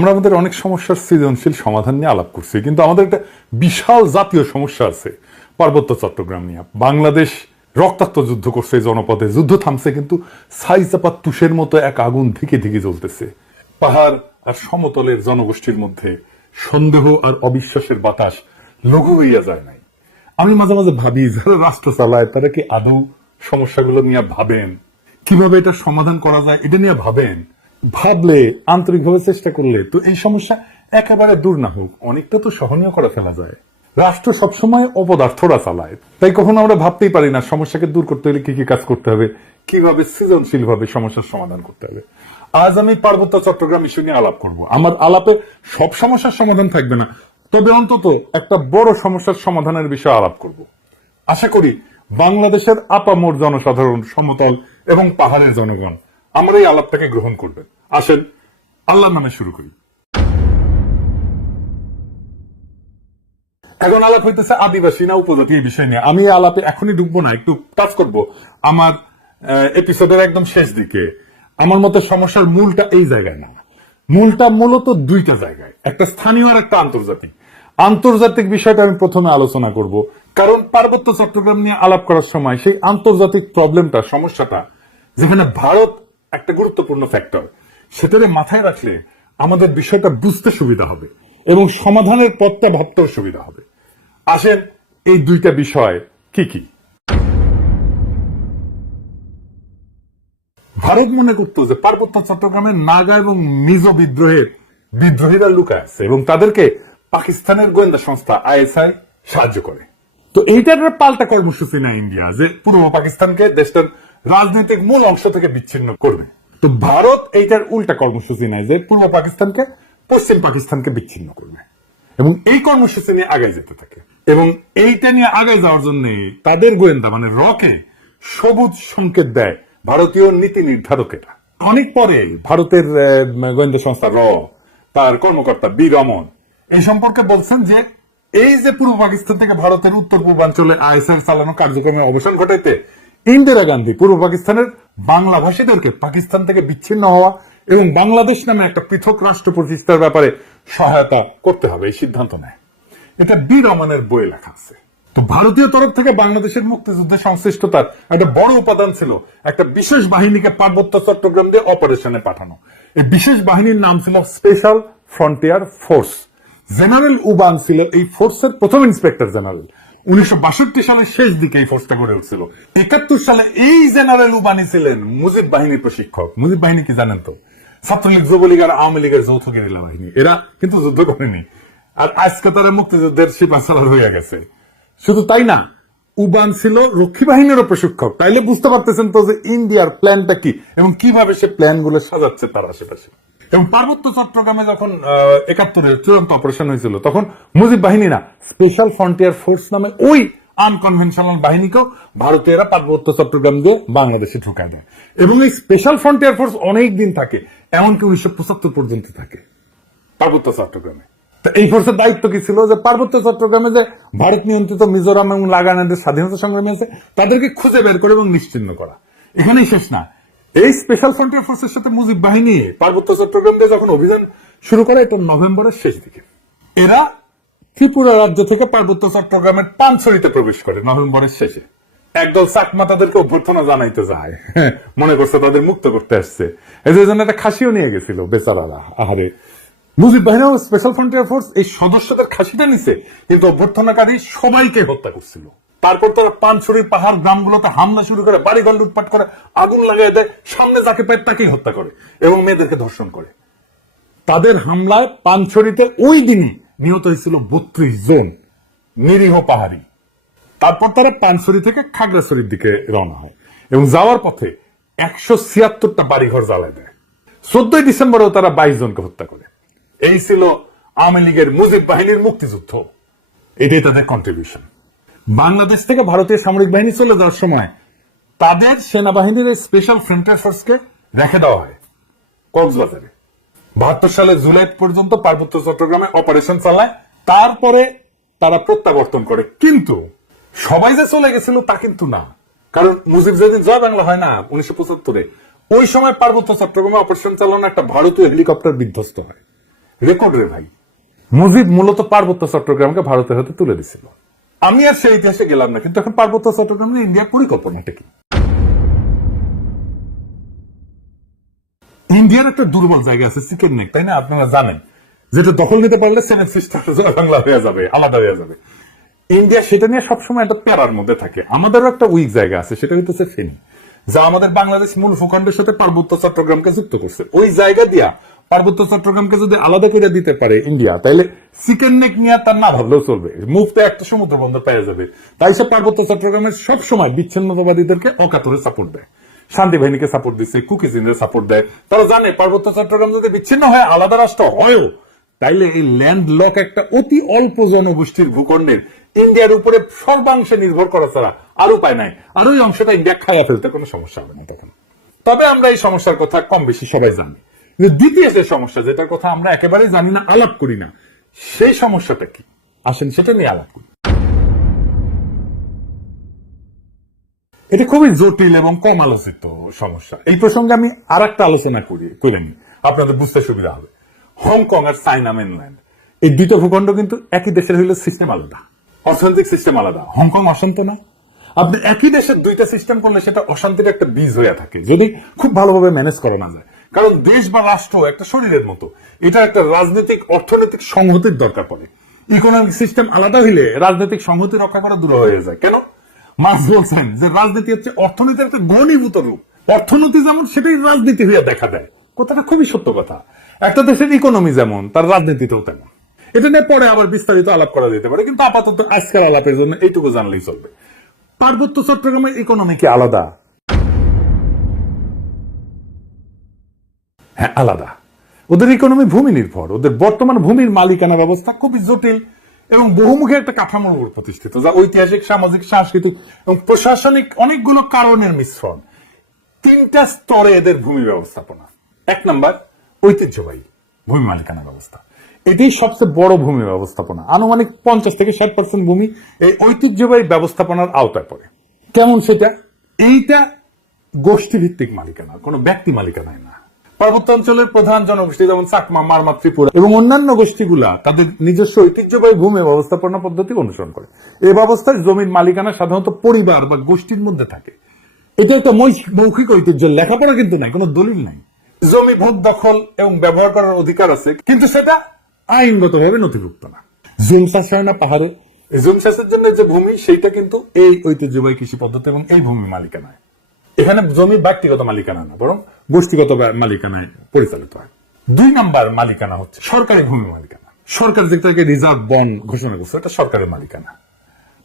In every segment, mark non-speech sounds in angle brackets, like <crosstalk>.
আমরা আমাদের অনেক সমস্যার সৃজনশীল সমাধান নিয়ে আলাপ করছি কিন্তু আমাদের একটা বিশাল জাতীয় সমস্যা আছে পার্বত্য চট্টগ্রাম নিয়ে বাংলাদেশ রক্তাক্ত যুদ্ধ করছে জনপদে যুদ্ধ থামছে কিন্তু সাইজাপা তুষের মতো এক আগুন ধিকে ধিকে জ্বলতেছে পাহাড় আর সমতলের জনগোষ্ঠীর মধ্যে সন্দেহ আর অবিশ্বাসের বাতাস লঘু হইয়া যায় নাই আমি মাঝে মাঝে ভাবি যারা রাষ্ট্র চালায় তারা কি আদৌ সমস্যাগুলো নিয়ে ভাবেন কিভাবে এটা সমাধান করা যায় এটা নিয়ে ভাবেন ভাবলে আন্তরিকভাবে চেষ্টা করলে তো এই সমস্যা একেবারে দূর না হোক অনেকটা তো সহনীয় করে ফেলা যায় রাষ্ট্র সবসময় অপদার্থরা চালায় তাই কখনো আমরা ভাবতেই পারি না সমস্যাকে দূর করতে হলে কি কি কাজ করতে হবে কিভাবে সৃজনশীল ভাবে সমস্যার সমাধান করতে হবে আজ আমি পার্বত্য চট্টগ্রাম ইস্যু নিয়ে আলাপ করব আমার আলাপে সব সমস্যার সমাধান থাকবে না তবে অন্তত একটা বড় সমস্যার সমাধানের বিষয়ে আলাপ করব আশা করি বাংলাদেশের আপামোর জনসাধারণ সমতল এবং পাহাড়ের জনগণ আমার এই আলাপটাকে গ্রহণ করবেন আসেন আল্লাহ নামে শুরু করি এখন আলাপ হইতেছে আদিবাসী না উপজাতি এই বিষয় নিয়ে আমি আলাপে এখনই ডুববো না একটু টাচ করব আমার এপিসোডের একদম শেষ দিকে আমার মতে সমস্যার মূলটা এই জায়গায় না মূলটা মূলত দুইটা জায়গায় একটা স্থানীয় আর একটা আন্তর্জাতিক আন্তর্জাতিক বিষয়টা আমি প্রথমে আলোচনা করব কারণ পার্বত্য চট্টগ্রাম নিয়ে আলাপ করার সময় সেই আন্তর্জাতিক প্রবলেমটা সমস্যাটা যেখানে ভারত একটা গুরুত্বপূর্ণ ফ্যাক্টর সেটারে মাথায় রাখলে আমাদের বিষয়টা বুঝতে সুবিধা হবে এবং সমাধানের পথটা ভাবতেও সুবিধা হবে আসেন এই দুইটা বিষয় কি কি ভারত মনে করত যে পার্বত্য চট্টগ্রামের নাগা এবং নিজ বিদ্রোহের বিদ্রোহীরা লুকায় আছে এবং তাদেরকে পাকিস্তানের গোয়েন্দা সংস্থা আইএসআই সাহায্য করে তো এইটার পাল্টা কর্মসূচি না ইন্ডিয়া যে পূর্ব পাকিস্তানকে দেশটার রাজনৈতিক মূল অংশ থেকে বিচ্ছিন্ন করবে তো ভারত এইটার উল্টা কর্মসূচি নেয় যে পূর্ব পাকিস্তানকে পশ্চিম পাকিস্তানকে বিচ্ছিন্ন করবে এবং এই কর্মসূচি নিয়ে আগে যেতে থাকে এবং এইটা নিয়ে আগে যাওয়ার জন্য তাদের গোয়েন্দা মানে রকে সবুজ সংকেত দেয় ভারতীয় নীতি নির্ধারকেরা অনেক পরে ভারতের গোয়েন্দা সংস্থা র তার কর্মকর্তা বি রমন এই সম্পর্কে বলছেন যে এই যে পূর্ব পাকিস্তান থেকে ভারতের উত্তর পূর্বাঞ্চলে আইএসআর চালানো কার্যক্রমে অবসান ঘটাইতে ইন্দিরা গান্ধী পূর্ব পাকিস্তানের বাংলা ভাষীদেরকে পাকিস্তান থেকে বিচ্ছিন্ন হওয়া এবং বাংলাদেশ নামে একটা পৃথক রাষ্ট্র প্রতিষ্ঠার ব্যাপারে সহায়তা করতে হবে এই সিদ্ধান্ত নেয় এটা বি রমানের বই লেখা আছে তো ভারতীয় তরফ থেকে বাংলাদেশের মুক্তিযুদ্ধে সংশ্লিষ্টতার একটা বড় উপাদান ছিল একটা বিশেষ বাহিনীকে পার্বত্য চট্টগ্রাম দিয়ে অপারেশনে পাঠানো এই বিশেষ বাহিনীর নাম ছিল special frontier force general Uban ছিল এই ফোর্সের প্রথম ইন্সপেক্টর জেনারেল উনিশশো সালের শেষ দিকে এই ফোর্সটা গড়ে উঠছিল একাত্তর সালে এই জেনারেল উবানি ছিলেন মুজিব বাহিনীর প্রশিক্ষক মুজিব বাহিনী কি জানেন তো ছাত্রলীগ যুবলীগ আর আওয়ামী লীগের যৌথ গেরিলা বাহিনী এরা কিন্তু যুদ্ধ করেনি আর আজকে তারা মুক্তিযুদ্ধের সিপাহসালার হয়ে গেছে শুধু তাই না উবান ছিল রক্ষী বাহিনীরও প্রশিক্ষক তাইলে বুঝতে পারতেছেন তো যে ইন্ডিয়ার প্ল্যানটা কি এবং কিভাবে সে প্ল্যানগুলো সাজাচ্ছে তার আশেপাশে এবং পার্বত্য চট্টগ্রামে যখন একাত্তরের চূড়ান্ত অপারেশন হয়েছিল তখন মুজিব বাহিনী না স্পেশাল ফ্রন্টিয়ার ফোর্স নামে ওই আনকনভেনশনাল বাহিনীকেও ভারতীয়রা পার্বত্য চট্টগ্রাম দিয়ে বাংলাদেশে ঢুকায় দেয় এবং এই স্পেশাল ফ্রন্টিয়ার ফোর্স অনেক দিন থাকে এমনকি উনিশশো পঁচাত্তর পর্যন্ত থাকে পার্বত্য চট্টগ্রামে এই ফোর্সের দায়িত্ব কি ছিল যে পার্বত্য চট্টগ্রামে যে ভারত নিয়ন্ত্রিত মিজোরাম এবং লাগানাদের স্বাধীনতা সংগ্রামী আছে তাদেরকে খুঁজে বের করে এবং নিশ্চিন্ন করা এখানেই শেষ না এই স্পেশাল ফ্রন্টিয়ার ফোর্সের সাথে মুজিব বাহিনী পার্বত্য চট্টগ্রামে যখন অভিযান শুরু করে এটা নভেম্বরের শেষ দিকে এরা ত্রিপুরা রাজ্য থেকে পার্বত্য চট্টগ্রামের পানছড়িতে প্রবেশ করে নভেম্বরের শেষে একদল চাকমা তাদেরকে অভ্যর্থনা জানাইতে যায় <laughs> মনে করছে তাদের মুক্ত করতে আসছে এদের জন্য একটা খাসিও নিয়ে গেছিল বেচারারা আহারে মুজিব বাহিনী স্পেশাল ফ্রন্টিয়ার ফোর্স এই সদস্যদের খাসিটা নিছে কিন্তু অভ্যর্থনাকারী সবাইকে হত্যা করছিল তারপর তারা পানছড়ির পাহাড় গ্রামগুলোতে হামলা শুরু করে বাড়িঘর লুটপাট করে আগুন লাগিয়ে দেয় সামনে যাকে পায় তাকেই হত্যা করে এবং মেয়েদেরকে ধর্ষণ করে তাদের হামলায় পানছড়িতে ওই দিনে নিহত হয়েছিল বত্রিশ জন নিরীহ পাহাড়ি তারপর তারা পানছড়ি থেকে খাগড়াছড়ির দিকে রওনা হয় এবং যাওয়ার পথে একশো ছিয়াত্তরটা বাড়িঘর জ্বালায় দেয় চোদ্দই ডিসেম্বরেও তারা বাইশ জনকে হত্যা করে এই ছিল আওয়ামী লীগের মুজিব বাহিনীর মুক্তিযুদ্ধ এটাই তাদের কন্ট্রিবিউশন বাংলাদেশ থেকে ভারতীয় সামরিক বাহিনী চলে যাওয়ার সময় তাদের সেনাবাহিনীর এই স্পেশাল ফ্রন্টিয়ার ফোর্সকে রেখে দেওয়া হয় কক্সবাজারে বাহাত্তর সালে জুলাই পর্যন্ত পার্বত্য চট্টগ্রামে অপারেশন চালায় তারপরে তারা প্রত্যাবর্তন করে কিন্তু সবাই যে চলে গেছিল তা কিন্তু না কারণ মুজিব যেদিন জয় বাংলা হয় না উনিশশো পঁচাত্তরে ওই সময় পার্বত্য চট্টগ্রামে অপারেশন চালানো একটা ভারতীয় হেলিকপ্টার বিধ্বস্ত হয় রেকর্ড রে ভাই মুজিব মূলত পার্বত্য চট্টগ্রামকে ভারতের হাতে তুলে দিয়েছিল আমি আর সেই ইতিহাসে গেলাম না কিন্তু এখন পার্বত্য চট্টগ্রাম চট্টগ্রামে ইন্ডিয়ার পরিকল্পনাটা কি ইন্ডিয়ার একটা দুর্বল জায়গা আছে সিকিম নেই তাই না আপনারা জানেন যেটা দখল নিতে পারলে সেনেট সিস্টেম বাংলা হয়ে যাবে আলাদা হয়ে যাবে ইন্ডিয়া সেটা নিয়ে সবসময় একটা প্যারার মধ্যে থাকে আমাদেরও একটা উইক জায়গা আছে সেটা হইতেছে ফেনী যা আমাদের বাংলাদেশ মূল ভূখণ্ডের সাথে পার্বত্য চট্টগ্রামকে যুক্ত করছে ওই জায়গা দিয়া পার্বত্য চট্টগ্রামকে যদি আলাদা করে দিতে পারে ইন্ডিয়া তাহলে চিকেন নেক নিয়ে তার না ভাবলেও চলবে মুভ তো একটা সমুদ্র বন্দর পাওয়া যাবে তাই সে পার্বত্য চট্টগ্রামের সবসময় বিচ্ছিন্নতাবাদীদেরকে অকাতরে সাপোর্ট দেয় শান্তি বাহিনীকে সাপোর্ট দিচ্ছে কুকিজিনের সাপোর্ট দেয় তারা জানে পার্বত্য চট্টগ্রাম যদি বিচ্ছিন্ন হয় আলাদা রাষ্ট্র হয় তাইলে এই ল্যান্ড লক একটা অতি অল্প জনগোষ্ঠীর ভূখণ্ডের ইন্ডিয়ার উপরে সর্বাংশে নির্ভর করা ছাড়া আর উপায় নাই আর ওই অংশটা ইন্ডিয়া খায়া ফেলতে কোনো সমস্যা হবে না তখন তবে আমরা এই সমস্যার কথা কম বেশি সবাই জানি দ্বিতীয় যে সমস্যা যেটার কথা আমরা একেবারে জানি না আলাপ করি না সেই সমস্যাটা কি আসেন সেটা নিয়ে আলাপ করি এটা খুবই জটিল এবং কম আলোচিত সমস্যা এই প্রসঙ্গে আমি আর একটা আলোচনা করি করে নিই আপনাদের বুঝতে সুবিধা হবে হংকং আর চাইনা মেনল্যান্ড এই দুইটা ভূখণ্ড কিন্তু একই দেশের হইলে সিস্টেম আলাদা অর্থনৈতিক সিস্টেম আলাদা হংকং অশান্ত না আপনি একই দেশের দুইটা সিস্টেম করলে সেটা অশান্তির একটা বীজ হয়ে থাকে যদি খুব ভালোভাবে ম্যানেজ করানো যায় কারণ দেশ বা রাষ্ট্র একটা শরীরের মতো এটা একটা রাজনৈতিক অর্থনৈতিক সংহতির দরকার পড়ে ইকোনমিক সিস্টেম আলাদা হইলে রাজনৈতিক সংহতি রক্ষা করা দূর হয়ে যায় কেন মাস বলছেন যে রাজনীতি হচ্ছে অর্থনীতির একটা গণীভূত রূপ অর্থনীতি যেমন সেটাই রাজনীতি হইয়া দেখা দেয় কথাটা খুবই সত্য কথা একটা দেশের ইকোনমি যেমন তার রাজনীতিতেও তেমন এটা নিয়ে পরে আবার বিস্তারিত আলাপ করা যেতে পারে কিন্তু আপাতত আজকের আলাপের জন্য এইটুকু জানলেই চলবে পার্বত্য চট্টগ্রামের ইকোনমি কি আলাদা হ্যাঁ আলাদা ওদের ইকোনমি ভূমি নির্ভর ওদের বর্তমান ভূমির মালিকানা ব্যবস্থা খুবই জটিল এবং বহুমুখী একটা কাঠামোর উপর প্রতিষ্ঠিত যা ঐতিহাসিক সামাজিক সাংস্কৃতিক এবং প্রশাসনিক অনেকগুলো কারণের মিশ্রণ তিনটা স্তরে এদের ভূমি ব্যবস্থাপনা এক নম্বর ঐতিহ্যবাহী ভূমি মালিকানা ব্যবস্থা এটি সবচেয়ে বড় ভূমি ব্যবস্থাপনা আনুমানিক পঞ্চাশ থেকে ষাট পার্সেন্ট ভূমি এই ঐতিহ্যবাহী ব্যবস্থাপনার আওতায় পড়ে কেমন সেটা এইটা গোষ্ঠীভিত্তিক মালিকানা কোনো ব্যক্তি মালিকানায় না পার্বত্যাঞ্চলের প্রধান জনগোষ্ঠী যেমন চাকমা মারমা ত্রিপুরা এবং অন্যান্য গোষ্ঠীগুলা তাদের নিজস্ব ঐতিহ্যবাহী ভূমি ব্যবস্থাপনা পদ্ধতি অনুসরণ করে এ ব্যবস্থায় জমির মালিকানা সাধারণত পরিবার বা গোষ্ঠীর মধ্যে থাকে এটা একটা মৌখিক ঐতিহ্য লেখাপড়া কিন্তু নাই কোনো দলিল নাই জমি ভোগ দখল এবং ব্যবহার করার অধিকার আছে কিন্তু সেটা আইনগত ভাবে নথিভুক্ত না জুম চাষ হয় না পাহাড়ে জুম চাষের জন্য যে ভূমি সেইটা কিন্তু এই ঐতিহ্যবাহী কৃষি পদ্ধতি এবং এই ভূমি মালিকানায় এখানে জমি ব্যক্তিগত মালিকানা না বরং গোষ্ঠীগত মালিকানায় পরিচালিত হয় দুই নাম্বার মালিকানা হচ্ছে সরকারি ভূমি মালিকানা সরকার যেটাকে রিজার্ভ বন ঘোষণা করছে এটা সরকারের মালিকানা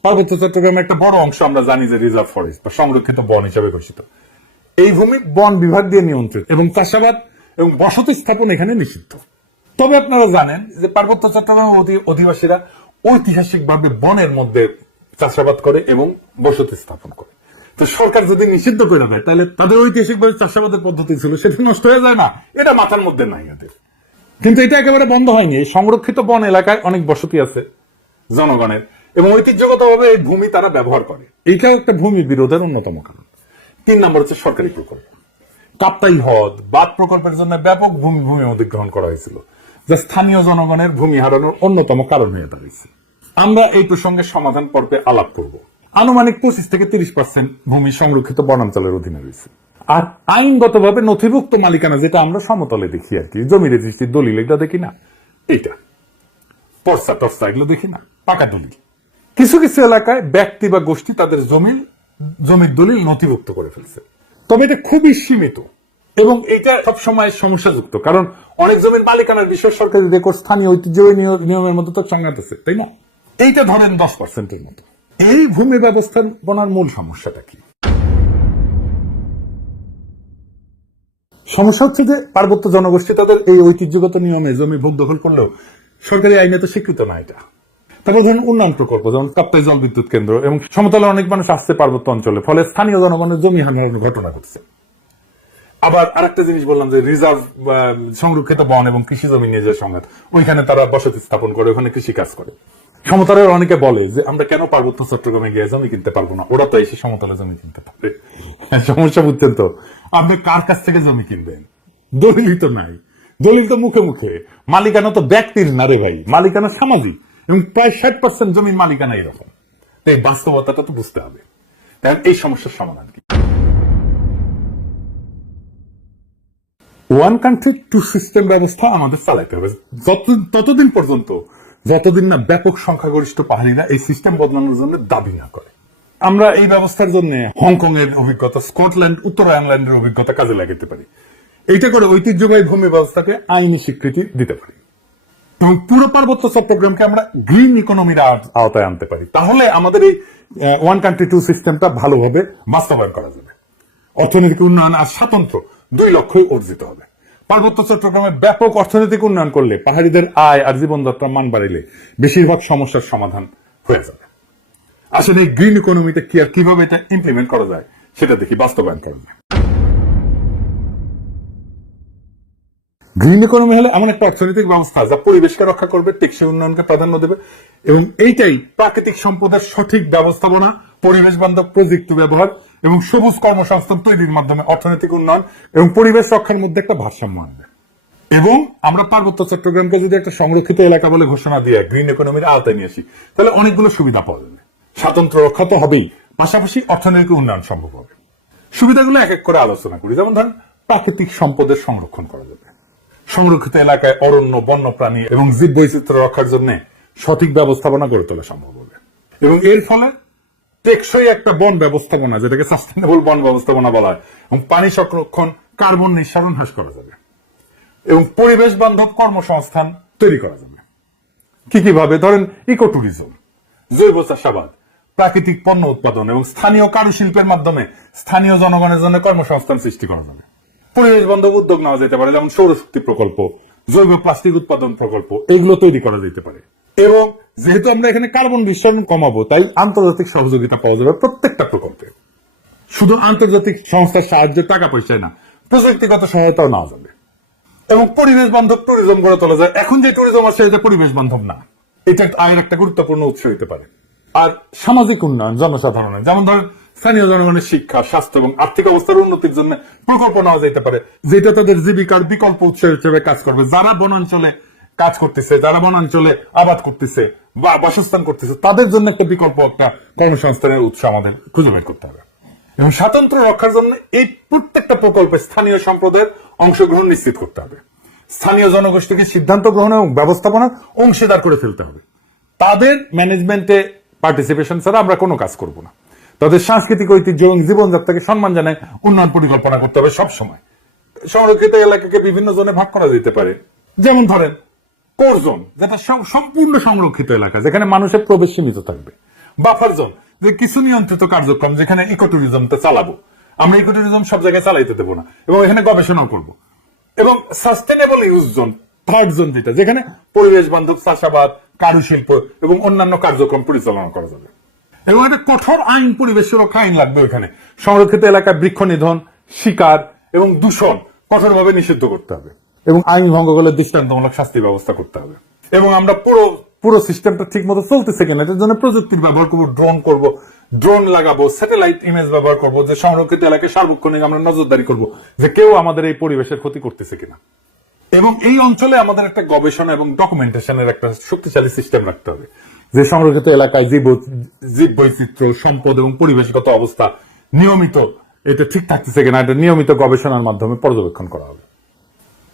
পার্বত্য চট্টগ্রামের একটা বড় অংশ আমরা জানি যে রিজার্ভ ফরেস্ট বা সংরক্ষিত বন হিসাবে ঘোষিত এই ভূমি বন বিভাগ দিয়ে নিয়ন্ত্রিত এবং চাষাবাদ এবং বসতি স্থাপন এখানে নিষিদ্ধ তবে আপনারা জানেন যে পার্বত্য চট্টগ্রাম অধিবাসীরা ঐতিহাসিকভাবে বনের মধ্যে চাষাবাদ করে এবং বসতি স্থাপন করে তো সরকার যদি নিষিদ্ধ করে দেয় তাহলে তাদের ঐতিহাসিকভাবে চাষাবাদের পদ্ধতি ছিল সেটি নষ্ট হয়ে যায় না এটা মাথার মধ্যে নাই এদের কিন্তু এটা একেবারে বন্ধ হয়নি এই সংরক্ষিত বন এলাকায় অনেক বসতি আছে জনগণের এবং ঐতিহ্যগতভাবে এই ভূমি তারা ব্যবহার করে এইটাও একটা ভূমি বিরোধের অন্যতম কারণ তিন নম্বর হচ্ছে সরকারি প্রকল্প কাপ্তাই হ্রদ বাদ প্রকল্পের জন্য ব্যাপক ভূমি ভূমি অধিগ্রহণ করা হয়েছিল যা স্থানীয় জনগণের ভূমি হারানোর অন্যতম কারণ হয়ে দাঁড়িয়েছে আমরা এই প্রসঙ্গে সমাধান পর্বে আলাপ করবো আনুমানিক পঁচিশ থেকে তিরিশ পার্সেন্ট ভূমি সংরক্ষিত বনাঞ্চলের অধীনে রয়েছে আর আইনগতভাবে নথিভুক্ত মালিকানা যেটা আমরা সমতলে দেখি আর কি জমি রেজিস্ট্রির দলিল এটা দেখি না এইটা পর্সা টর্সা এগুলো দেখি না পাকা দলিল কিছু কিছু এলাকায় ব্যক্তি বা গোষ্ঠী তাদের জমির জমির দলিল নথিভুক্ত করে ফেলছে তবে এটা খুবই সীমিত এবং এটা সবসময় সমস্যাযুক্ত কারণ অনেক জমির মালিকানার বিশ্ব সরকারি রেকর্ড স্থানীয় ঐতিহ্য নিয়মের মধ্যে তো সংঘাত আছে তাই না এইটা ধরেন দশ পার্সেন্টের মতো এই ভূমি ব্যবস্থাপনার মূল সমস্যাটা কি সমস্যা হচ্ছে যে পার্বত্য জনগোষ্ঠী তাদের এই ঐতিহ্যগত নিয়মে জমি ভোগ দখল করলেও সরকারি আইনে তো স্বীকৃত না এটা তারপর ধরুন উন্নয়ন প্রকল্প যেমন কাপ্তাই জল বিদ্যুৎ কেন্দ্র এবং সমতলে অনেক মানুষ আসছে পার্বত্য অঞ্চলে ফলে স্থানীয় জনগণের জমি হানার ঘটনা ঘটছে আবার আরেকটা জিনিস বললাম যে রিজার্ভ সংরক্ষিত বন এবং কৃষি জমি নিয়ে যে সংঘাত ওইখানে তারা বসতি স্থাপন করে ওখানে কৃষি কাজ করে সমতলের অনেকে বলে যে আমরা কেন পার্বত্য চট্টগ্রামে গিয়ে জমি কিনতে পারবো না ওরা তো এসে সমতলে জমি কিনতে পারবে হ্যাঁ, সমস্যা বুঝছেন তো আপনি কার কাছ থেকে জমি কিনবেন দলিল তো নাই দলিল তো মুখে মুখে মালিকানা তো ব্যক্তির না রে ভাই মালিকানা সামাজিক এবং প্রায় ষাট পার্সেন্ট জমির মালিকানা এরকম তো এই বাস্তবতাটা তো বুঝতে হবে তাই এই সমস্যার সমাধান কি ওয়ান কান্ট্রি টু সিস্টেম ব্যবস্থা আমাদের চালাইতে হবে ততদিন পর্যন্ত যতদিন না ব্যাপক সংখ্যাগরিষ্ঠ পাহাড়িরা এই সিস্টেম বদলানোর জন্য দাবি না করে আমরা এই ব্যবস্থার জন্য হংকং এর অভিজ্ঞতা স্কটল্যান্ড উত্তর আয়ারল্যান্ডের অভিজ্ঞতা কাজে লাগাতে পারি এইটা করে ঐতিহ্যবাহী ভূমি ব্যবস্থাকে আইনি স্বীকৃতি দিতে পারি এবং পুরো পার্বত্য চট্টগ্রামকে আমরা গ্রিন ইকোনমির আওতায় আনতে পারি তাহলে আমাদের এই ওয়ান কান্ট্রি টু সিস্টেমটা ভালোভাবে বাস্তবায়ন করা যাবে অর্থনৈতিক উন্নয়ন আর স্বাতন্ত্র দুই লক্ষ্যই অর্জিত হবে পার্বত্য চট্টগ্রামে ব্যাপক অর্থনৈতিক উন্নয়ন করলে পাহাড়িদের আয় আর জীবনযাত্রার মান বাড়িলে বেশিরভাগ সমস্যার সমাধান হয়ে যাবে আসলে এই গ্রিন ইকোনমিতে কি আর কিভাবে এটা ইমপ্লিমেন্ট করা যায় সেটা দেখি বাস্তবায়ন করেন গ্রিন ইকোনমি হলো এমন একটা অর্থনৈতিক ব্যবস্থা যা পরিবেশকে রক্ষা করবে টেকসই উন্নয়নকে প্রাধান্য দেবে এবং এইটাই প্রাকৃতিক সম্পদের সঠিক ব্যবস্থাপনা পরিবেশ বান্ধব প্রযুক্তি ব্যবহার এবং সবুজ কর্মসংস্থান তৈরির মাধ্যমে অর্থনৈতিক উন্নয়ন এবং পরিবেশ রক্ষার মধ্যে একটা ভারসাম্য আনবে এবং আমরা পার্বত্য চট্টগ্রামকে যদি একটা সংরক্ষিত এলাকা বলে ঘোষণা দিয়ে গ্রিন ইকোনমির আওতায় নিয়ে আসি তাহলে অনেকগুলো সুবিধা পাওয়া যাবে স্বাতন্ত্র রক্ষা তো হবেই পাশাপাশি অর্থনৈতিক উন্নয়ন সম্ভব হবে সুবিধাগুলো এক এক করে আলোচনা করি যেমন ধরেন প্রাকৃতিক সম্পদের সংরক্ষণ করা যাবে সংরক্ষিত এলাকায় অরণ্য বন্য প্রাণী এবং জীব বৈচিত্র্য রক্ষার জন্য সঠিক ব্যবস্থাপনা গড়ে তোলা সম্ভব হবে এবং এর ফলে টেকসই একটা বন ব্যবস্থাপনা যেটাকে সাস্টেনেবল বন ব্যবস্থাপনা বলা হয় এবং পানি সংরক্ষণ কার্বন নিঃসারণ হ্রাস করা যাবে এবং পরিবেশ বান্ধব কর্মসংস্থান তৈরি করা যাবে কি কিভাবে ধরেন ইকো ট্যুরিজম জৈব চাষাবাদ প্রাকৃতিক পণ্য উৎপাদন এবং স্থানীয় কারুশিল্পের মাধ্যমে স্থানীয় জনগণের জন্য কর্মসংস্থান সৃষ্টি করা যাবে পরিবেশ বান্ধব উদ্যোগ নেওয়া যেতে পারে যেমন সৌরশক্তি প্রকল্প জৈব প্লাস্টিক উৎপাদন প্রকল্প এগুলো তৈরি করা যেতে পারে এবং যেহেতু আমরা এখানে কার্বন নিঃসরণ কমাবো তাই আন্তর্জাতিক সহযোগিতা পাওয়া যাবে প্রত্যেকটা প্রকল্পে শুধু আন্তর্জাতিক সংস্থার সাহায্যে টাকা পয়সায় না প্রযুক্তিগত সহায়তাও নেওয়া যাবে এবং পরিবেশ বান্ধব ট্যুরিজম গড়ে তোলা যায় এখন যে ট্যুরিজম আসে এটা পরিবেশ বান্ধব না এটা আয়ের একটা গুরুত্বপূর্ণ উৎস হতে পারে আর সামাজিক উন্নয়ন জনসাধারণের যেমন ধরেন স্থানীয় জনগণের শিক্ষা স্বাস্থ্য এবং আর্থিক অবস্থার উন্নতির জন্য প্রকল্প নেওয়া যেতে পারে যেটা তাদের জীবিকার বিকল্প উৎস হিসেবে কাজ করবে যারা বনাঞ্চলে কাজ করতেছে যারা বনাঞ্চলে আবাদ করতেছে বা বাসস্থান করতেছে তাদের জন্য একটা বিকল্প একটা কর্মসংস্থানের উৎস আমাদের খুঁজে বের করতে হবে এবং স্বাতন্ত্র রক্ষার জন্য এই প্রত্যেকটা প্রকল্পে স্থানীয় সম্প্রদায়ের অংশগ্রহণ নিশ্চিত করতে হবে স্থানীয় জনগোষ্ঠীকে সিদ্ধান্ত গ্রহণ এবং ব্যবস্থাপনা অংশীদার করে ফেলতে হবে তাদের ম্যানেজমেন্টে পার্টিসিপেশন ছাড়া আমরা কোনো কাজ করব না তাদের সাংস্কৃতিক ঐতিহ্য এবং জীবনযাত্রাকে সম্মান জানায় উন্নয়ন পরিকল্পনা করতে হবে সবসময় সংরক্ষিত এলাকাকে বিভিন্ন জনে ভাগ করা যেতে পারে যেমন ধরেন কোর জোন যেটা সম্পূর্ণ সংরক্ষিত এলাকা যেখানে মানুষের প্রবেশ সীমিত থাকবে বাফার জোন যে কিছু নিয়ন্ত্রিত কার্যক্রম যেখানে ইকোট্যুরিজমটা চালাবো আমরা ইকোট্যুরিজম সব জায়গায় চালাইতে দেবো না এবং এখানে গবেষণাও করব এবং sustainable use zone third zone যেটা যেখানে পরিবেশ বান্ধব চাষাবাদ কারুশিল্প এবং অন্যান্য কার্যক্রম পরিচালনা করা যাবে এবং একটা কঠোর আইন পরিবেশ সুরক্ষা আইন লাগবে ওখানে সংরক্ষিত এলাকায় বৃক্ষ নিধন শিকার এবং দূষণ কঠোরভাবে নিষিদ্ধ করতে হবে এবং আইন ভঙ্গ করলে দৃষ্টান্তমূলক শাস্তি ব্যবস্থা করতে হবে এবং আমরা পুরো পুরো সিস্টেমটা ঠিক মতো চলতেছে কিনা এটার জন্য প্রযুক্তির ব্যবহার করবো ড্রোন করব ড্রোন লাগাবো স্যাটেলাইট ইমেজ ব্যবহার করব যে সংরক্ষিত এলাকায় সার্বক্ষণিক আমরা নজরদারি করব যে কেউ আমাদের এই পরিবেশের ক্ষতি করতেছে কিনা এবং এই অঞ্চলে আমাদের একটা গবেষণা এবং ডকুমেন্টেশনের একটা শক্তিশালী সিস্টেম রাখতে হবে যে সংরক্ষিত এলাকায় জীব জীব বৈচিত্র্য সম্পদ এবং পরিবেশগত অবস্থা নিয়মিত এটা ঠিক থাকতেছে কিনা এটা নিয়মিত গবেষণার মাধ্যমে পর্যবেক্ষণ করা হবে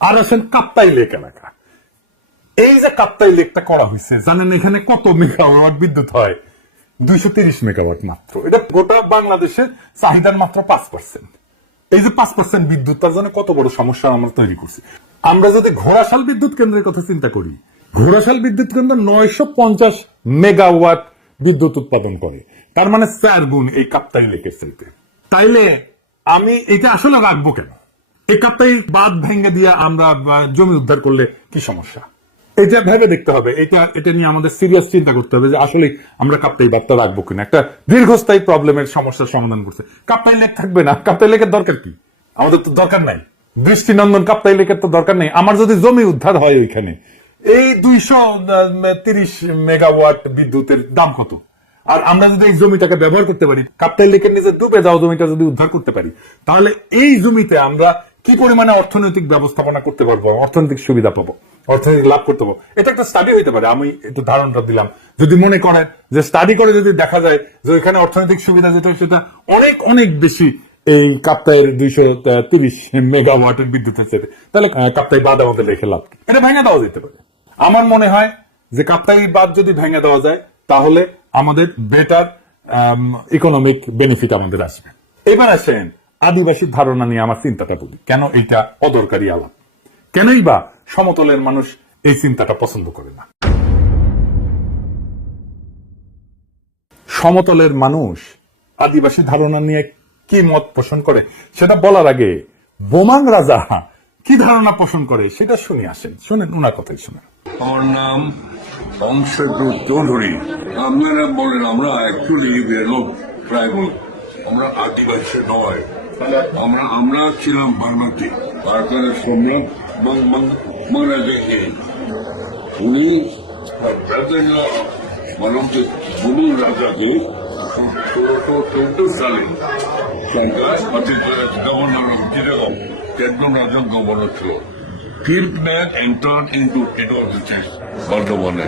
আর আসেন কাপ্তাই লেক এলাকা এই যে কাপ্তাই লেকটা করা হয়েছে জানেন এখানে কত মেগাওয়াট বিদ্যুৎ হয় দুইশো তিরিশ মেগাওয়াট মাত্র এটা গোটা বাংলাদেশের চাহিদার মাত্র পাঁচ পার্সেন্ট এই যে পাঁচ পার্সেন্ট বিদ্যুৎ তার জন্য কত বড় সমস্যা আমরা তৈরি করছি আমরা যদি ঘোড়াশাল বিদ্যুৎ কেন্দ্রের কথা চিন্তা করি ঘোড়াশাল বিদ্যুৎ কেন্দ্র নয়শো পঞ্চাশ মেগাওয়াট বিদ্যুৎ উৎপাদন করে তার মানে চার গুণ এই কাপ্তাই লেকের চাইতে তাইলে আমি এটা আসলে রাখবো কেন একাত্তাই বাদ ভেঙে দিয়ে আমরা জমি উদ্ধার করলে কি সমস্যা এটা ভেবে দেখতে হবে এটা এটা নিয়ে আমাদের সিরিয়াস চিন্তা করতে হবে যে আসলে আমরা কাপ্তাই বাদটা রাখবো কিনা একটা দীর্ঘস্থায়ী প্রবলেমের সমস্যার সমাধান করছে কাপ্তাই লেখ থাকবে না কাপ্তাই লেখের দরকার কি আমাদের তো দরকার নাই দৃষ্টিনন্দন কাপ্তাই লেখের তো দরকার নেই আমার যদি জমি উদ্ধার হয় ওইখানে এই দুইশো তিরিশ মেগাওয়াট বিদ্যুতের দাম কত আর আমরা যদি এই জমিটাকে ব্যবহার করতে পারি কাপ্তাই লেকের নিচে ডুবে যাওয়া জমিটা যদি উদ্ধার করতে পারি তাহলে এই জমিতে আমরা কি পরিমাণে অর্থনৈতিক ব্যবস্থাপনা করতে পারবো অর্থনৈতিক সুবিধা পাবো অর্থনৈতিক লাভ করতে পারবো এটা একটা স্টাডি হইতে পারে আমি একটু ধারণটা দিলাম যদি মনে করেন যে স্টাডি করে যদি দেখা যায় যে ওইখানে অর্থনৈতিক সুবিধা যেটা সেটা অনেক অনেক বেশি এই কাপ্তাইয়ের দুইশো তিরিশ মেগাওয়াটের বিদ্যুতের চেয়ে তাহলে কাপ্তাই বাদ আমাদের রেখে লাভ এটা ভেঙে দেওয়া যেতে পারে আমার মনে হয় যে কাপ্তাই বাদ যদি ভেঙে দেওয়া যায় তাহলে আমাদের বেটার ইকোনমিক বেনিফিট আমাদের আসবে এবার আসেন আদিবাসী ধারণা নিয়ে আমার চিন্তাটা বলি কেন এটা অদরকারি আলাপ কেনই বা সমতলের মানুষ এই চিন্তাটা পছন্দ করে না সমতলের মানুষ আদিবাসী ধারণা নিয়ে কি মত পোষণ করে সেটা বলার আগে বোমাং রাজা কি ধারণা পোষণ করে সেটা শুনে আসেন শুনেন ওনার কথাই শুনেন আমার নাম অংশগ্রহ চৌধুরী আপনারা বলেন আমরা অ্যাকচুয়ালি প্রায় আমরা আদিবাসী নয় আমরা আমরা ছিলাম বার্মাতে তারপরে সম্রাট মারা গেছে উনি মানবকে বুলু রাজাকে ষোলোশো চোদ্দ সালে বর্ধমানে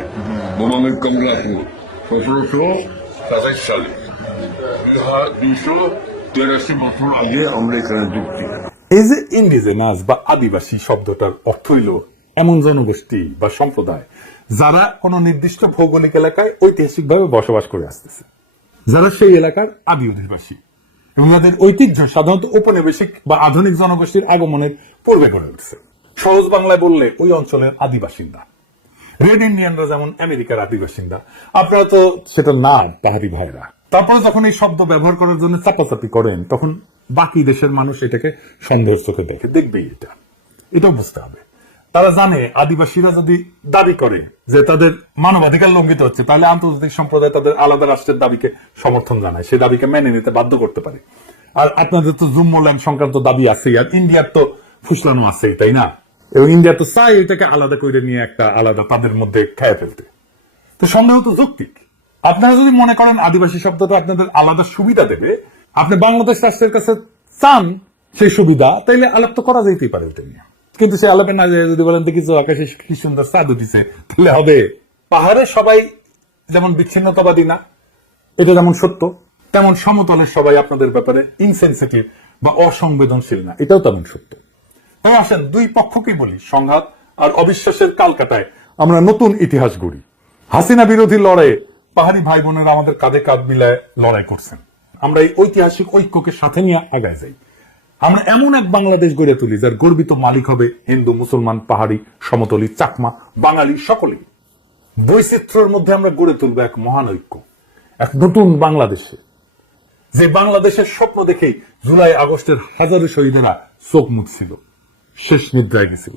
কমলাপুর সতেরোশো সাতাশ সালে দুশো এই যে ইন্ডিজেনাস বা আদিবাসী শব্দটার অর্থ হইল এমন জনগোষ্ঠী বা সম্প্রদায় যারা কোনো নির্দিষ্ট ভৌগোলিক এলাকায় ঐতিহাসিকভাবে বসবাস করে আসতেছে যারা সেই এলাকার আদি অধিবাসী এবং তাদের ঐতিহ্য সাধারণত ঔপনিবেশিক বা আধুনিক জনগোষ্ঠীর আগমনের পূর্বে গড়ে উঠছে সহজ বাংলায় বললে ওই অঞ্চলের আদিবাসীরা রেড ইন্ডিয়ানরা যেমন আমেরিকার আদি আপনারা তো সেটা না পাহাড়ি ভাইরা তারপরে যখন এই শব্দ ব্যবহার করার জন্য চাপাচাপি করেন তখন বাকি দেশের মানুষ এটাকে সন্দেহের চোখে দেখে দেখবেই এটা এটাও বুঝতে হবে তারা জানে আদিবাসীরা যদি দাবি করে যে তাদের মানবাধিকার লঙ্ঘিত হচ্ছে তাহলে আন্তর্জাতিক সম্প্রদায় তাদের আলাদা রাষ্ট্রের দাবিকে সমর্থন জানায় সেই দাবিকে মেনে নিতে বাধ্য করতে পারে আর আপনাদের তো জুম্মল্যান্ড সংক্রান্ত দাবি আছে আর ইন্ডিয়ার তো ফুসলানো আছে তাই না এবং ইন্ডিয়া তো চাই এটাকে আলাদা করে নিয়ে একটা আলাদা তাদের মধ্যে খেয়ে ফেলতে তো সন্দেহ তো যৌক্তিক আপনারা যদি মনে করেন আদিবাসী শব্দটা আপনাদের আলাদা সুবিধা দেবে আপনি বাংলাদেশ রাষ্ট্রের কাছে চান সেই সুবিধা তাইলে আলাপ তো করা যেতেই পারে ওটা নিয়ে কিন্তু সে আলাপে না যায় যদি বলেন কিছু আকাশে কি সুন্দর চাঁদ উঠিছে তাহলে হবে পাহাড়ে সবাই যেমন বিচ্ছিন্নতাবাদী না এটা যেমন সত্য তেমন সমতলের সবাই আপনাদের ব্যাপারে ইনসেন্সিটিভ বা অসংবেদনশীল না এটাও তেমন সত্য হ্যাঁ আসেন দুই পক্ষকেই বলি সংঘাত আর অবিশ্বাসের কালকাটায় আমরা নতুন ইতিহাস গড়ি হাসিনা বিরোধী লড়াইয়ে পাহাড়ি ভাই বোনেরা আমাদের কাঁধে কাঁধ মিলায় লড়াই করছেন আমরা এই ঐতিহাসিক ঐক্যকে সাথে নিয়ে আগায় যাই আমরা এমন এক বাংলাদেশ গড়ে তুলি যার গর্বিত মালিক হবে হিন্দু মুসলমান পাহাড়ি সমতলী চাকমা বাঙালি সকলেই বৈচিত্র্যের মধ্যে আমরা গড়ে তুলব এক মহান ঐক্য এক নতুন বাংলাদেশে যে বাংলাদেশের স্বপ্ন দেখেই জুলাই আগস্টের হাজারো শহীদেরা চোখ মুখছিল শেষ মুদ্রায় গেছিল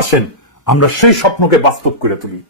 আসেন আমরা সেই স্বপ্নকে বাস্তব করে তুলি